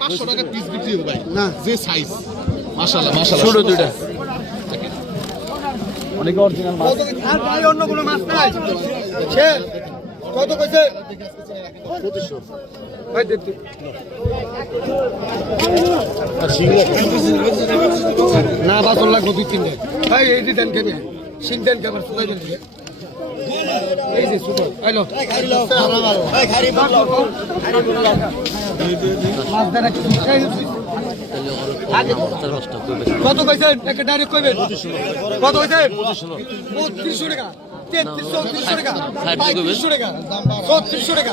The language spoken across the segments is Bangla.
পাঁচশো টাকা পিস বিক্রি ভাই। না। যে সাইজ মাশাল্লাহ মাশাল্লাহ ছোট দুইটা। অনেক অরিজিনাল মাছ। আর ভাই অন্য কোনো মাছ নাই? সে কত কইছে? ভাই দে না বাসন লাগবো দুই তিনটে। ভাই এই যে দেন কেবে সিং দেন কেবে এই যে সুপার আইলো মাছ দেন। এই যে- কত কইছেন একটা ডাইরেক্ট কইবেন? কত কইছেন পঁচিশশো টাকা। তেত্রিশশো চৌত্রিশশো টাকা। পঁয়ত্রিশশো টাকা। ছত্রিশশো টাকা।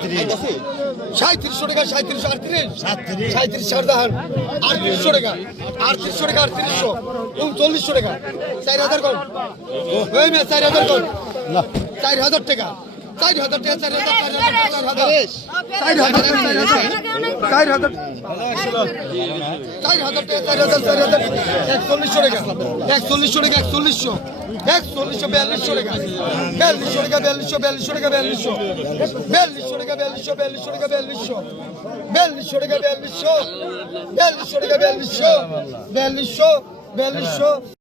সাঁত্রিশশো টাকা সাঁত্রিশশো আটত্রিশ। সাঁত্রিশ। ষাট দাহান আটত্রিশশো টাকা। আটত্রিশশো টাকা আটত্রিশশো। উনচল্লিশশো টাকা। চার হাজার কর। ওই মেয়ে চার হাজার কর। চার হাজার টাকা। চার হাজার টাকা চার হাজার চার হাজার চার হাজার। চার হাজার চার হাজার। চার হাজার চার হাজার চার হাজার একচল্লিশশো টাকা একচল্লিশশো টাকা একচল্লিশশো একচল্লিশশো বিয়াল্লিশশো টাকা বিয়াল্লিশশো টাকা বিয়াল্লিশশো বিয়াল্লিশশো টাকা বিয়াল্লিশশো বিয়াল্লিশশো টাকা বিয়াল্লিশশো বিয়াল্লিশশো টাকা বিয়াল্লিশশো বিয়াল্লিশশো টাকা বিয়াল্লিশশো বিয়াল্লিশশো টাকা বিয়াল্লিশশো বিয়াল্লিশশো